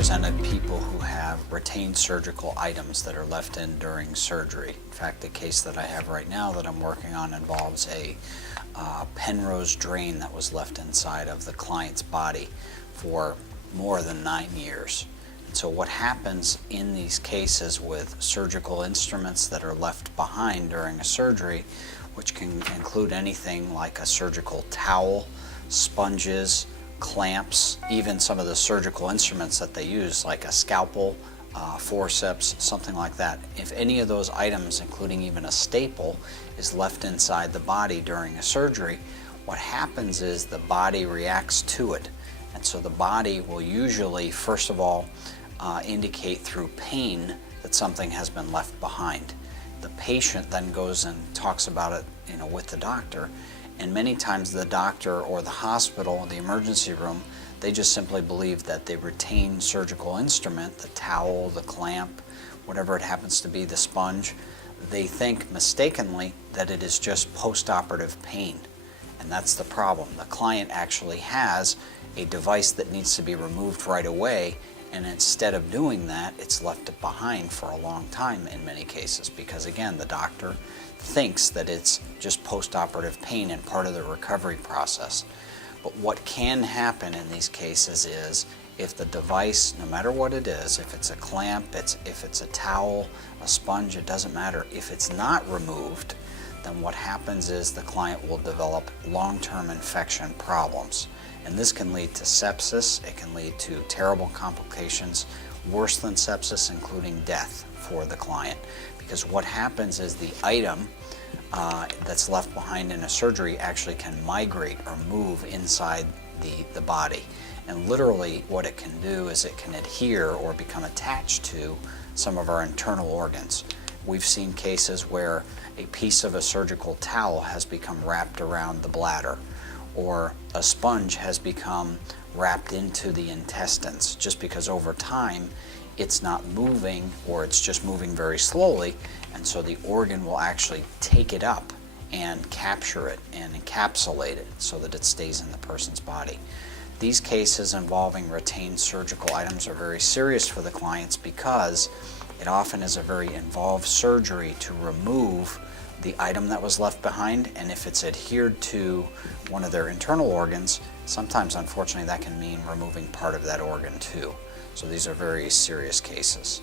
presented people who have retained surgical items that are left in during surgery. In fact, the case that I have right now that I'm working on involves a Penrose drain that was left inside of the client's body for more than 9 years. And so what happens in these cases with surgical instruments that are left behind during a surgery, which can include anything like a surgical towel, sponges, clamps, even some of the surgical instruments that they use like a scalpel, forceps, something like that. If any of those items, including even a staple, is left inside the body during a surgery, what happens is the body reacts to it. And so the body will usually, first of all, indicate through pain that something has been left behind. The patient then goes and talks about it, with the doctor, and many times the doctor or the hospital, the emergency room, they just simply believe that the retained surgical instrument, the towel, the clamp, whatever it happens to be, the sponge, they think mistakenly that it is just post-operative pain. And that's the problem. The client actually has a device that needs to be removed right away, and instead of doing that, it's left behind for a long time in many cases because, again, the doctor thinks that it's just post-operative pain and part of the recovery process. But what can happen in these cases is if the device, no matter what it is, if it's a clamp, if it's a towel, a sponge, it doesn't matter. If it's not removed, then what happens is the client will develop long-term infection problems. And this can lead to sepsis, it can lead to terrible complications, worse than sepsis, including death for the client. Because what happens is the item that's left behind in a surgery actually can migrate or move inside the body. And literally what it can do is it can adhere or become attached to some of our internal organs. We've seen cases where a piece of a surgical towel has become wrapped around the bladder, or a sponge has become wrapped into the intestines just because over time it's not moving, or it's just moving very slowly, and so the organ will actually take it up and capture it and encapsulate it so that it stays in the person's body. These cases involving retained surgical items are very serious for the clients because it often is a very involved surgery to remove the item that was left behind, and if it's adhered to one of their internal organs, sometimes unfortunately that can mean removing part of that organ too. So these are very serious cases.